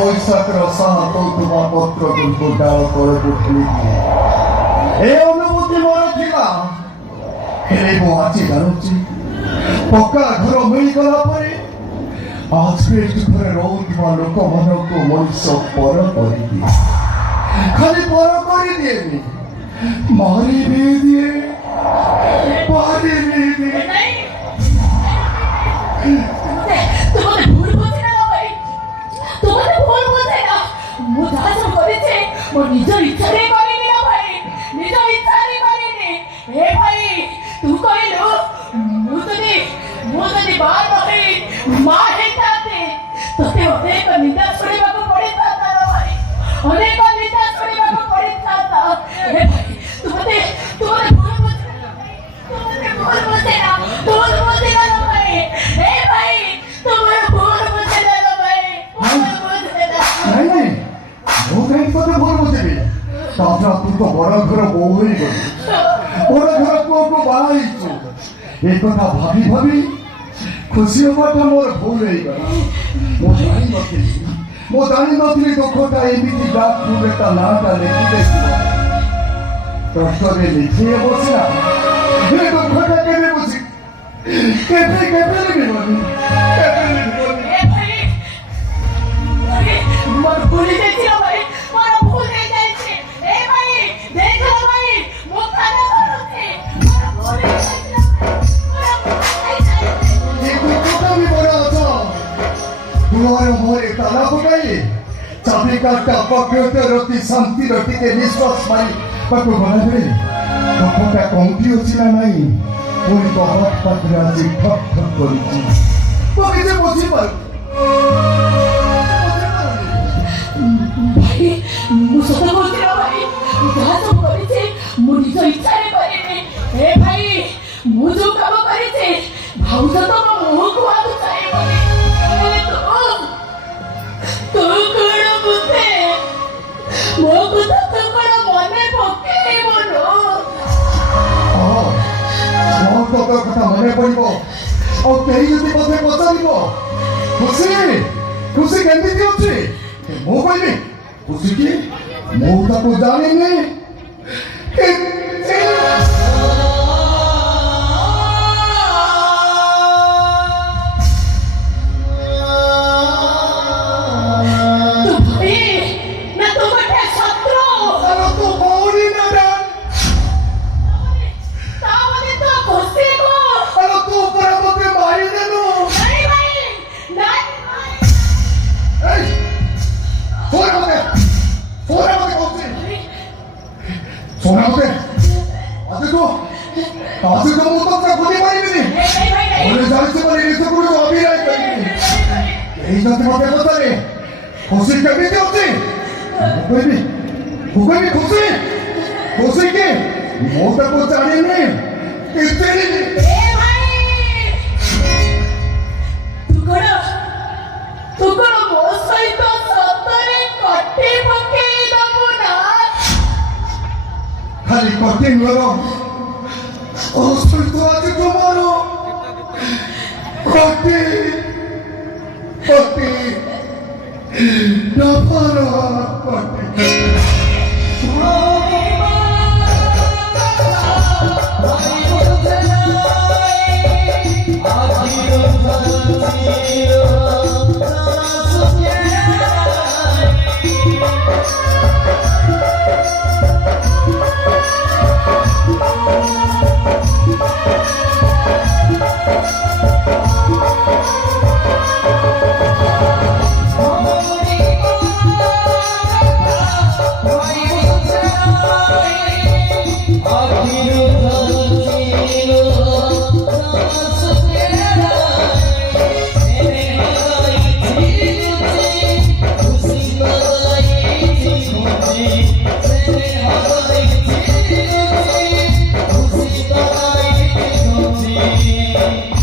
বৈশাখের সাহা কৌতুমা পত্র কিন্তু ডাল করে উঠলি এই অনুভূতি মনে ଥିଲା ହେଲେ ମୁଁ ଆଜି ଜାଣୁଛି ପକ୍କା ଘର ମିଳିଗଲା ପରେ ଆଜବେଷ୍ଟ ଘରେ ରହୁଥିବା ଲୋକମାନଙ୍କୁ ମଣିଷ ପର କରିଦିଏ ଖାଲି ପର କରିଦିଏନି ମାରି ବି ଦିଏ ପାରି ବି ଦିଏ निज इच्छा निज इच्छा हे भाई तू कहलु मुझे बार भाई माँ हेताते तोते अनेक निंदा सुनिबा को पड़ता था भाई अनेक निंदा सुनिबा को पड़ता था हे भाई तू मते भूल मुझे ना भाई हे भाई तू मेरे भूल मुझे ना भाई नहीं ମୁଁ କାହିଁକି ତତେ ଭୁଲ ବୁଝିବି ତାଛଡ଼ା ତୁ ତ ବଡ଼ ଘର ବୋହୂ ହେଇଗଲୁ ବଡ଼ ଘର ପୁଅକୁ ବାହା ହେଇଛୁ ଏ କଥା ଭାବି ଭାବି ଖୁସି ହବାଟା ମୋର ଭୁଲ ହେଇଗଲା ମୁଁ ଜାଣିନଥିଲି ଦୁଃଖଟା ଏମିତି ଡାକ୍ତରରେ ତା ନାଁଟା ଲେଖିଦେଇଥିବ କଷ୍ଟରେ ଲେଖି ହେବ ସିନା ଏ ଦୁଃଖଟା କେବେ ବୁଝି କେବେ ଲେଖିବନି ताला पकाई चाबी काटा पकड़ते रोटी शांति रोटी के निश्वास मारी पकड़ बना दे पकड़ा कंपी होची ना नहीं पूरी बहुत पकड़ा जी ठक ठक करी तो किसे पहुंची पर भाई मुझे तो बोलते हो भाई जहाँ सब करी थे मुझे तो इच्छा नहीं करी नहीं हे भाई मुझे काम करी थे भाव तो मुँह को आदू चाहिए बोली तू करो मुझे मोको तो तू करो मने पके बोलो तो कथा मने पड़िबो और केही जति मते पचारिबो खुशी केमिति अछि मो कहबी खुशी की मो ताको जानिनी के खुशी केमिति अछि कहबी खुशी के मो ताको जानिनी कितेनी ए भाई तू करो मो सहित सतरे कटे पके दबु ना खाली कटे नरो ओ सहित आज तुम्हारो कटे नफारा कटे ଭାଇ